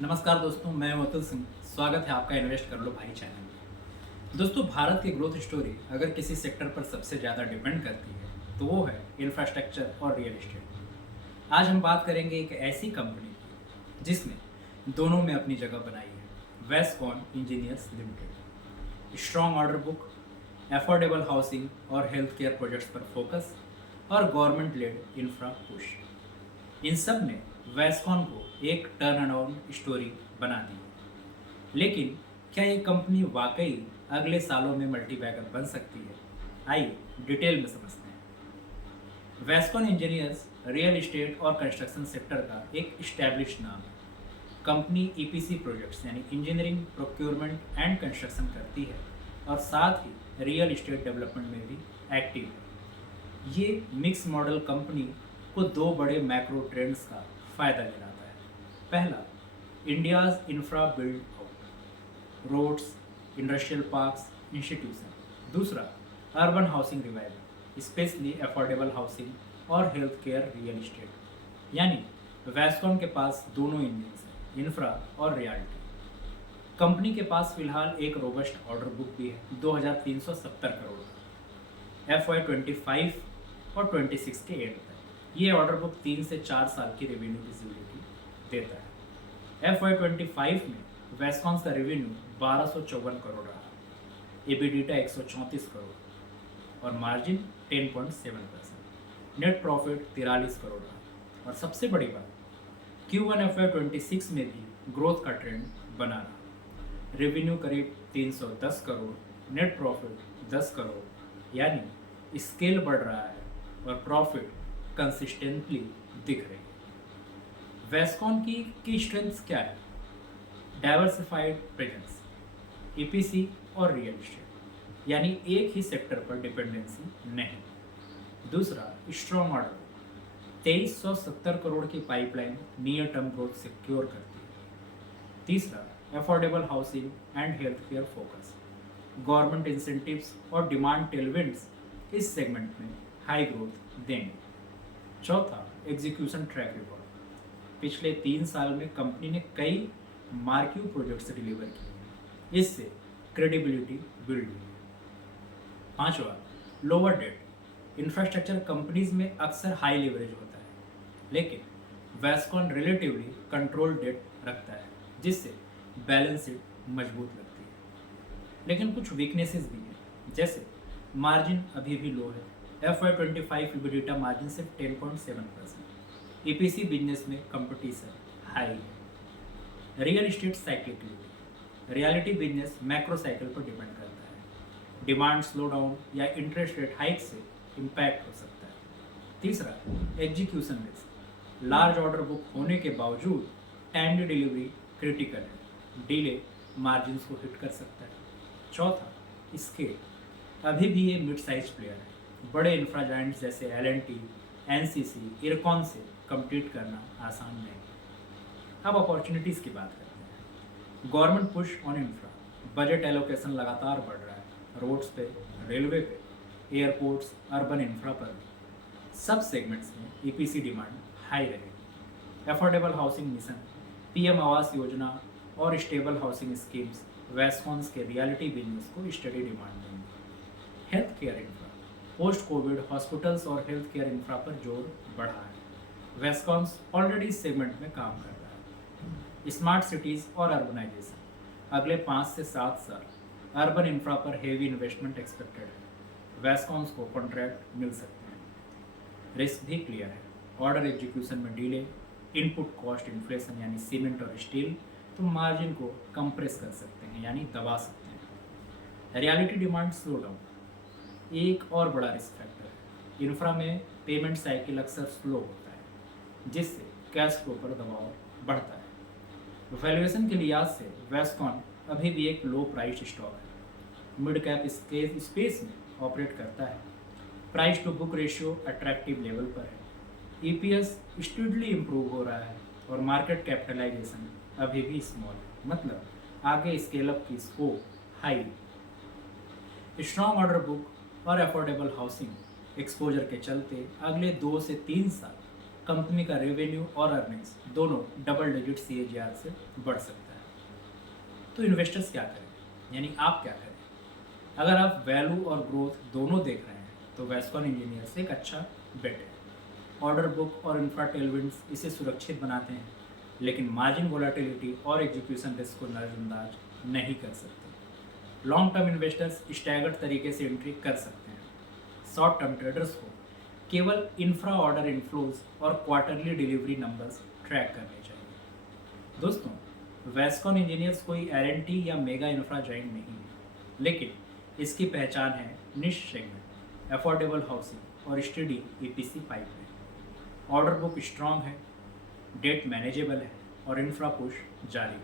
नमस्कार दोस्तों, मैं अतुल सिंह। स्वागत है आपका इन्वेस्ट कर लो भाई चैनल में। दोस्तों, भारत की ग्रोथ स्टोरी अगर किसी सेक्टर पर सबसे ज़्यादा डिपेंड करती है तो वो है इंफ्रास्ट्रक्चर और रियल एस्टेट। आज हम बात करेंगे एक ऐसी कंपनी की जिसने दोनों में अपनी जगह बनाई है, Vascon Engineers Limited. Strong order book, affordable housing और हेल्थ केयर प्रोजेक्ट्स पर फोकस और गवर्नमेंट लेड इंफ्रा पुश, इन सब ने वेस्कॉन को एक टर्न अराउंड स्टोरी बना दी। लेकिन क्या ये कंपनी वाकई अगले सालों में मल्टीबैगर बन सकती है? आइए डिटेल में समझते हैं। वेस्कॉन इंजीनियर्स रियल एस्टेट और कंस्ट्रक्शन सेक्टर का एक इस्टेब्लिश्ड नाम है। कंपनी ईपीसी प्रोजेक्ट्स यानी इंजीनियरिंग, प्रोक्योरमेंट एंड कंस्ट्रक्शन करती है और साथ ही रियल एस्टेट डेवलपमेंट में भी एक्टिव है। ये मिक्स मॉडल कंपनी को दो बड़े मैक्रो ट्रेंड्स का फायदा दिलाता है। पहला, India's infra build out, roads, industrial parks, institution. दूसरा, urban housing revival, specially affordable housing और हेल्थ केयर रियल एस्टेट। यानी वेस्कॉन के पास दोनों इंजन्स हैं, इंफ्रा और रियल्टी। कंपनी के पास फिलहाल एक रोबस्ट ऑर्डर बुक भी है, 2370 करोड़ का, FY25 और 26 के एंड तक। ये ऑर्डर बुक 3 से 4 साल की रेवेन्यू विजिबिलिटी देता है। FY25 में वेस्कॉन्स का रेवेन्यू 1254 करोड़ रहा, एबिडिटा 134 करोड़ और मार्जिन 10.7%। नेट प्रॉफिट 43 करोड़ रहा और सबसे बड़ी बात, Q1 FY26 में भी ग्रोथ का ट्रेंड बना रहा। रेवेन्यू करीब 310 करोड़, नेट प्रॉफिट 10 करोड़, यानी स्केल बढ़ रहा है और प्रॉफिट कंसिस्टेंटली दिख रही है। वेस्कॉन की स्ट्रेंथ्स क्या है? डाइवर्सिफाइड प्रेजेंस, ईपीसी और रियल एस्टेट, यानी एक ही सेक्टर पर डिपेंडेंसी नहीं। दूसरा, स्ट्रॉन्ग ऑर्डर, 2370 करोड़ की pipeline near term growth secure करती है। तीसरा, affordable housing and health care focus, government incentives और डिमांड टेलविंड्स इस सेगमेंट में हाई ग्रोथ देंगे। चौथा, एग्जीक्यूशन ट्रैक रिकॉर्ड, पिछले 3 साल में कंपनी ने कई मार्क्यू प्रोजेक्ट्स डिलीवर किए, इससे क्रेडिबिलिटी बिल्ड हुई है। पांचवा, लोअर डेट, इंफ्रास्ट्रक्चर कंपनीज में अक्सर हाई लेवरेज होता है, लेकिन वेस्कॉन रिलेटिवली कंट्रोल डेट रखता है, जिससे बैलेंस शीट मजबूत लगती है। लेकिन कुछ वीकनेसेस भी हैं, जैसे मार्जिन अभी भी लो है। FY25 EBITDA मार्जिन सिर्फ 10.7%। ईपीसी बिजनेस में कंपटीशन हाई है। Real estate cyclicality, reality business macro cycle पर डिपेंड करता है। डिमांड स्लो डाउन या इंटरेस्ट रेट हाइक से इम्पैक्ट हो सकता है। तीसरा, execution risk, large order book होने के बावजूद टाइमली डिलीवरी क्रिटिकल है, डिले मार्जिन्स को हिट कर सकता है। चौथा, स्केल, अभी भी ये मिड साइज प्लेयर है। बड़े इंफ्रा जायंट्स जैसे L&T, NCC, इरकॉन से कम्पीट करना आसान नहीं। अब अपॉर्चुनिटीज़ की बात करते हैं। Government push on infra, budget allocation लगातार बढ़ रहा है, रोड्स पे, रेलवे पे, एयरपोर्ट्स, अर्बन इंफ्रा पर भी। सब सेगमेंट्स में ईपीसी डिमांड हाई रहेगी। Affordable housing mission, PM Awas Yojana और स्टेबल हाउसिंग स्कीम्स वेस्कॉन्स के रियलिटी बिजनेस को स्टडी डिमांड देंगे। Health care infra, post Covid hospitals और हेल्थ केयर इंफ्रा पर जोर बढ़ा है। वेस्कॉन्स ऑलरेडी इस सेगमेंट में काम कर रहा है। स्मार्ट सिटीज़ और अर्बनाइजेशन, अगले 5 से 7 साल अर्बन इंफ्रा पर हेवी इन्वेस्टमेंट एक्सपेक्टेड है। वेस्कॉन्स को कॉन्ट्रैक्ट मिल सकते हैं। रिस्क भी क्लियर है, ऑर्डर एग्जीक्यूशन में डिले, इनपुट कॉस्ट इन्फ्लेशन यानी सीमेंट और स्टील तो मार्जिन को कंप्रेस कर सकते हैं यानी दबा सकते हैं। रियलिटी डिमांड स्लो डाउन एक और बड़ा रिस्क फैक्टर है। इंफ्रा में पेमेंट साइकिल अक्सर स्लो होता है, जिससे कैश फ्लो पर दबाव बढ़ता है। वैल्यूएशन के लिहाज से वेस्कॉन अभी भी एक लो प्राइस स्टॉक है, मिड कैप स्पेस में ऑपरेट करता है। Price to book ratio attractive level पर है। EPS स्टूडली इम्प्रूव हो रहा है और मार्केट कैपिटलाइजेशन अभी भी स्मॉल है, मतलब आगे स्केल अप की scope high. Strong order book और अफोर्डेबल हाउसिंग एक्सपोजर के चलते अगले 2 से 3 साल कंपनी का रेवेन्यू और अर्निंग्स दोनों डबल डिजिट CAGR से बढ़ सकता है। तो इन्वेस्टर्स क्या करें, यानी आप क्या करें? अगर आप वैल्यू और ग्रोथ दोनों देख रहे हैं तो वेस्कॉन इंजीनियर्स एक अच्छा बेट है। ऑर्डर बुक और इंफ्रा टेलविंड्स इसे सुरक्षित बनाते हैं, लेकिन मार्जिन वोलेटिलिटी और एग्जीक्यूशन रिस्क को नज़रअंदाज नहीं कर सकते। लॉन्ग टर्म इन्वेस्टर्स स्टैगर्ड तरीके से एंट्री कर सकते हैं। शॉर्ट टर्म ट्रेडर्स को केवल इंफ्रा ऑर्डर इनफ्लोज और क्वार्टरली डिलीवरी नंबर्स ट्रैक करने चाहिए। दोस्तों, वेस्कॉन इंजीनियर्स कोई LNT या मेगा इंफ्रा जॉइंट नहीं है, लेकिन इसकी पहचान है निश सेगमेंट, अफोर्डेबल हाउसिंग और study EPC pipeline. Order book strong है, डेट मैनेजेबल है और इंफ्रा पुश जारी है,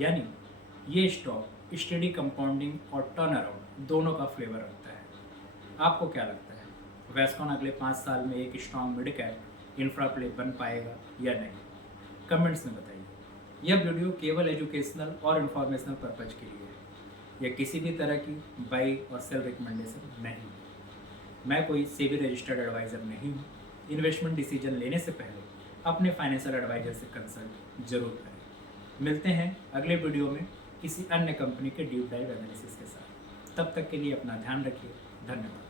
यानी ये स्टॉक स्टडी कंपाउंडिंग और टर्न अराउंड दोनों का फ्लेवर रखता है। आपको क्या लगता है, वेस्कॉन अगले 5 साल में एक strong mid cap infra play बन पाएगा या नहीं? कमेंट्स में बताइए। यह वीडियो केवल एजुकेशनल और इन्फॉर्मेशनल पर्पज के लिए है। यह किसी भी तरह की बाई और सेल रिकमेंडेशन नहीं है। मैं कोई सेबी रजिस्टर्ड एडवाइज़र नहीं हूँ। इन्वेस्टमेंट डिसीजन लेने से पहले अपने फाइनेंशियल एडवाइजर से कंसल्ट जरूर करें। मिलते हैं अगले वीडियो में किसी अन्य कंपनी के डीप डाइव एनालिसिस के साथ। तब तक के लिए अपना ध्यान रखिए। धन्यवाद।